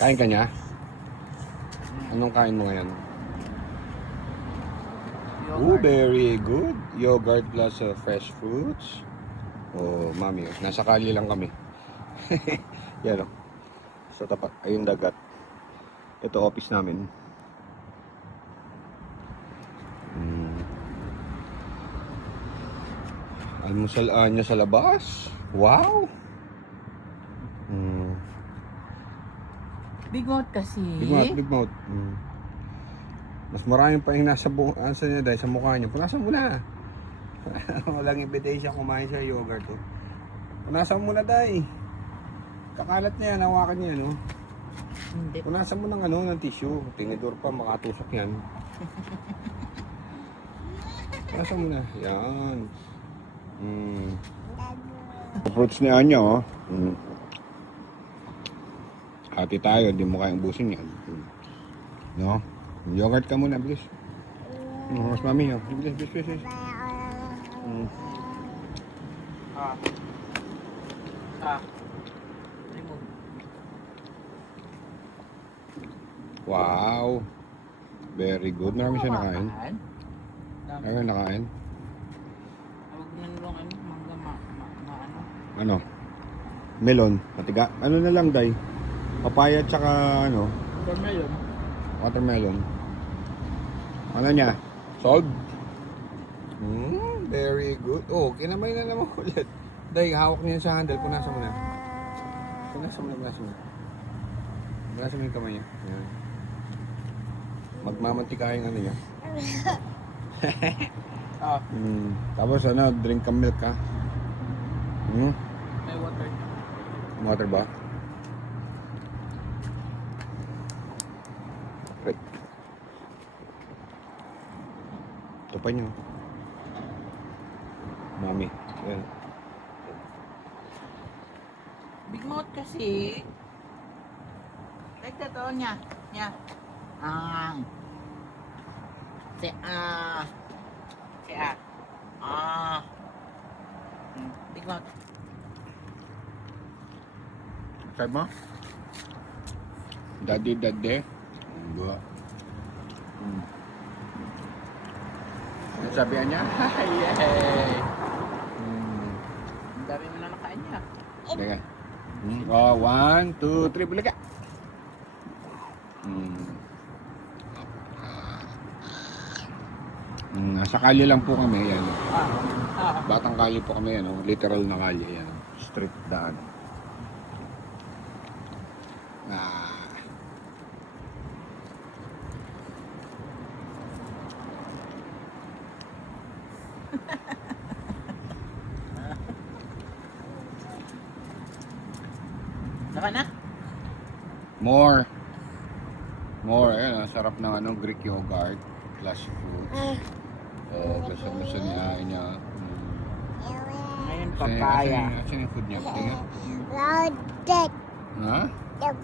Kain ka niya? Anong kain mo ngayon? Yogurt. Very good. Yogurt plus fresh fruits. Oh, mami, nasa kali lang kami. Yan o. Sa tapat, ayun dagat. Ito office namin. Almusal niya sa labas. Wow! Big mouth kasi. Big mouth, big mouth. Mas maraming pa yung nasa niya dahil sa mukha niya. Punasan mo na. Walang ebidensya kumain siya yogurt. Oh. Punasan mo na dahil. Kakalat niya, nawakan niya, no? Hindi. Punasan mo ng ng tissue. Tinidor pa, makatusok yan. Punasan mo na. Yan. Fruits ni Anya, oh. Hati tayo, di mo kayang ubusin yan. No? Yogurt ka muna, bilis. Mas mami, oh. Bilis, bilis, bilis. Remove. Wow. Very good. Marami siya nakain. Ayun, nakain. Huwag na nung mangga ano. Ano? Melon. Matiga. Ano na lang, Day? Papaya tsaka Watermelon. watermelon. Ano niya? Solved? Very good. Oh, kinamay na naman ulit. Day, hawak niya sa handle. Punasan mo na. Punasan mo na, punasan mo na. Punasan mo yung kamay niya. Ayan. Magmamantika yung niya. Tapos drink ka milk ha. May water. Water ba? Right. Ito pa nyo. Mami. Ayan. Big mouth kasi. Like that, oh, niya. Si Big mouth. Sabi mo? Daddy. Ba? Ano sabihan niya? Yay! Ang dami mo na nakain niya. Teka. Oh, 1, 2, 3, bulaga. Nasa kalye lang po kami, yan. Batang kalye po kami, yan. Literal na kalye, yan. Street daan. Saka na? More. Ayan, sarap ng Greek yogurt plus fruits. Gusto mo siya niya. Ngayon, papaya. Asan yung food niya? Tingnan. Loaded. Ha? Yep.